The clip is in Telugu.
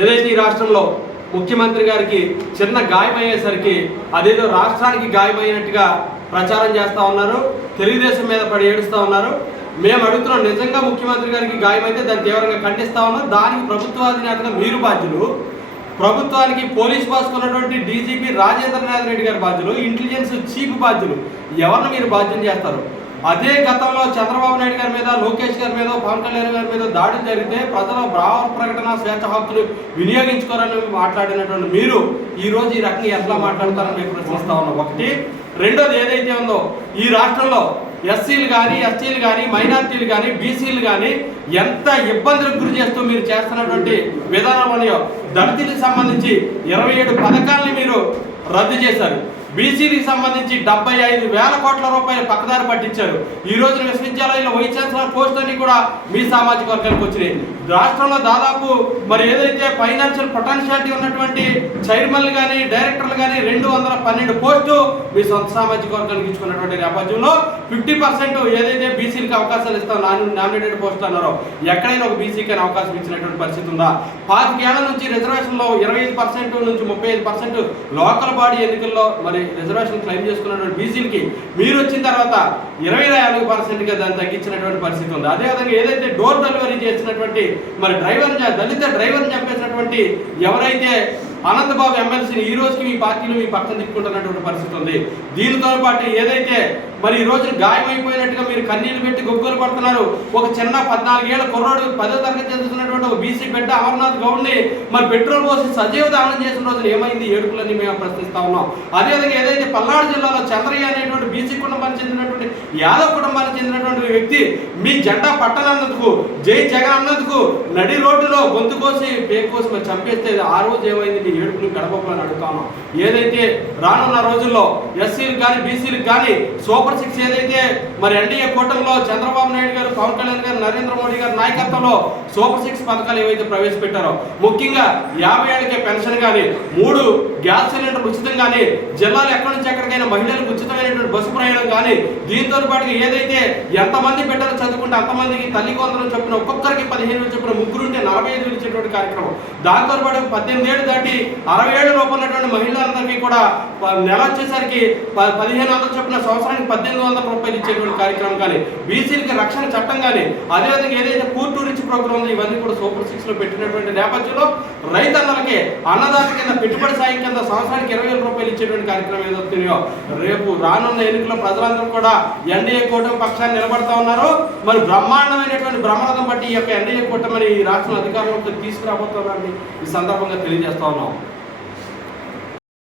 ఏదైతే ఈ రాష్ట్రంలో ముఖ్యమంత్రి గారికి చిన్న గాయమయ్యేసరికి అదేదో రాష్ట్రానికి గాయమైనట్టుగా ప్రచారం చేస్తూ ఉన్నారు తెలుగుదేశం మీద పడి ఏడుస్తూ ఉన్నారు. మేము అడుగుతున్నాం నిజంగా ముఖ్యమంత్రి గారికి గాయమైతే దాన్ని తీవ్రంగా ఖండిస్తా ఉన్నాం దానికి ప్రభుత్వాధినేతగా మీరు బాధ్యులు. ప్రభుత్వానికి పోలీస్ పాసుకున్నటువంటి డీజీపీ రాజేంద్రనాథ్ రెడ్డి గారి బాధ్యులు ఇంటెలిజెన్స్ చీఫ్ బాధ్యులు. ఎవరిని మీరు బాధ్యం చేస్తారు? అదే గతంలో చంద్రబాబు నాయుడు గారి మీద లోకేష్ గారి మీద పవన్ కళ్యాణ్ గారి మీద దాడి జరిగితే ప్రజల భావ ప్రకటన స్వేచ్ఛ హక్కులు వినియోగించుకోరని మాట్లాడినటువంటి మీరు ఈ రోజు ఈ రకంగా ఎట్లా మాట్లాడతారని మేము ప్రశ్నిస్తా ఉన్నాం. ఒకటి. రెండోది ఏదైతే ఉందో ఈ రాష్ట్రంలో ఎస్సీలు కానీ ఎస్టీలు కానీ మైనార్టీలు కానీ బీసీలు కానీ ఎంత ఇబ్బందులకు గురి చేస్తూ మీరు చేస్తున్నటువంటి విధానం ఉన్నాయో దళితులకు సంబంధించి ఇరవై ఏడు పథకాలని మీరు రద్దు చేశారు. బీసీలకు సంబంధించి డెబ్బై ఐదు వేల కోట్ల రూపాయలు పక్కదారి పట్టించారు. ఈ రోజున విశ్వవిద్యాలయంలో వైస్ ఛాన్సలర్ పోస్ట్ అన్ని కూడా మీ సామాజిక వర్గానికి వచ్చినాయి. రాష్ట్రంలో దాదాపు మరి ఏదైతే ఫైనాన్షియల్ పొటెన్షియాలిటీ ఉన్నటువంటి చైర్మన్లు కానీ డైరెక్టర్లు కానీ రెండు వందల పన్నెండు పోస్టు మీ సొంత సామాజిక వర్గానికి ఇచ్చుకున్నటువంటి నేపథ్యంలో ఫిఫ్టీ పర్సెంట్ ఏదైతే బీసీలకు అవకాశాలు ఇస్తాం నామినేటెడ్ పోస్ట్ అన్నారో ఎక్కడైనా ఒక బీసీకి అని అవకాశం ఇచ్చినటువంటి పరిస్థితి ఉందా? పాతికేళ్ళ నుంచి రిజర్వేషన్లో ఇరవై ఐదు పర్సెంట్ నుంచి ముప్పై ఐదు పర్సెంట్ లోకల్ బాడీ ఎన్నికల్లో మరి రిజర్వేషన్ క్లెయిమ్ చేసుకున్నటువంటి బీసీలకి మీరు వచ్చిన తర్వాత ఇరవై నాలుగు పర్సెంట్గా దాన్ని తగ్గించినటువంటి పరిస్థితి ఉంది. అదేవిధంగా ఏదైతే డోర్ డెలివరీ చేసినటువంటి మరి డ్రైవర్ దళిత డ్రైవర్ని చంపేసినటువంటి ఎవరైతే అనంతబాబు ఎమ్మెల్సీని ఈ రోజుకి మీ పార్టీలో మీ పక్కన తిప్పుకుంటున్నటువంటి పరిస్థితి ఉంది. దీనితో పాటు ఏదైతే మరి ఈ రోజు గాయమైపోయినట్టుగా మీరు కన్నీళ్ళు పెట్టి గొప్పలు పడుతున్నారు ఒక చిన్న పద్నాలుగేళ్ళ కుర్రాడు పదో తరగతి చదువుతున్నటువంటి ఒక బీసీ బిడ్డ అమర్నాథ్ గౌడ్ని మరి పెట్రోల్ పోసి సజీవ దానం చేసిన రోజున ఏమైంది? ఏడుపులన్నీ మేము ప్రశ్నిస్తా ఉన్నాం. అదేవిధంగా ఏదైతే పల్నాడు జిల్లాలో చంద్రయ్య అనేటువంటి బీసీ కుటుంబానికి చెందినటువంటి యాదవ్ కుటుంబానికి చెందినటువంటి వ్యక్తి మీ జెండా పట్టనన్నందుకు జై జగన్ అన్నందుకు నడి రోడ్డులో గొంతు కోసి పేకోసి మరి చంపేస్తే ఆ రోజు ఏమైంది? ఏడుపుని గడపని అడుగుతా ఏదైతే రానున్న రోజుల్లో ఎస్సీలకు కానీ బీసీలకు కానీ సూపర్ సిక్స్ ఏదైతే మరి ఎన్డీఏ కూటమిలో చంద్రబాబు నాయుడు గారు పవన్ కళ్యాణ్ గారు నరేంద్ర మోడీ గారి నాయకత్వంలో సూపర్ సిక్స్ పథకాలు ఏవైతే ప్రవేశపెట్టారో ముఖ్యంగా యాభై ఏళ్ళకే పెన్షన్ కానీ మూడు గ్యాస్ సిలిండర్ ఉచితం కానీ జిల్లాలో ఎక్కడి నుంచి ఎక్కడికైనా మహిళలకు ఉచితమైనటువంటి బస్సు ప్రయాణం కానీ దీంతో పాటు ఏదైతే ఎంతమంది బిడ్డలు చదువుకుంటే అంతమందికి తల్లి కొందరం చొప్పున ఒక్కొక్కరికి పదిహేను వేలు చొప్పున ముగ్గురుంటే నలభై ఐదు వేలు ఇచ్చేటువంటి కార్యక్రమం. దాంతో పాటు పద్దెనిమిది ఏళ్ళు దాటి అరవై ఏడు రూపాయలటువంటి ఉన్నటువంటి మహిళలందరికీ కూడా నెల వచ్చేసరికి పదిహేను వందల చొప్పున సంవత్సరానికి పద్దెనిమిది వందల రూపాయలు ఇచ్చేటువంటి కార్యక్రమం కానీ బీసీలకి రక్షణ చట్టం కానీ అదేవిధంగా ఏదైతే పూర్తి రిచ్ ప్రోగ్రామ్ ఉందో ఇవన్నీ కూడా సూపర్ సిక్స్లో పెట్టినటువంటి నేపథ్యంలో రైతన్నలకి అన్నదాత కింద పెట్టుబడి సాయం కింద సంవత్సరానికి ఇరవై వేల రూపాయలు ఇచ్చేటువంటి కార్యక్రమం ఏదవుతున్నాయో రేపు రానున్న ఎన్నికల్లో ప్రజలందరూ కూడా ఎన్డీఏ కూటమి పక్షాన్ని నిలబడతా ఉన్నారు. మరి బ్రహ్మాండమైనటువంటి బ్రహ్మరథం బట్టి ఈ యొక్క ఎన్డీఏ కూటమిని ఈ రాష్ట్రం అధికారంలోకి తీసుకురాబోతున్నారని ఈ సందర్భంగా తెలియజేస్తా ఉన్నాం.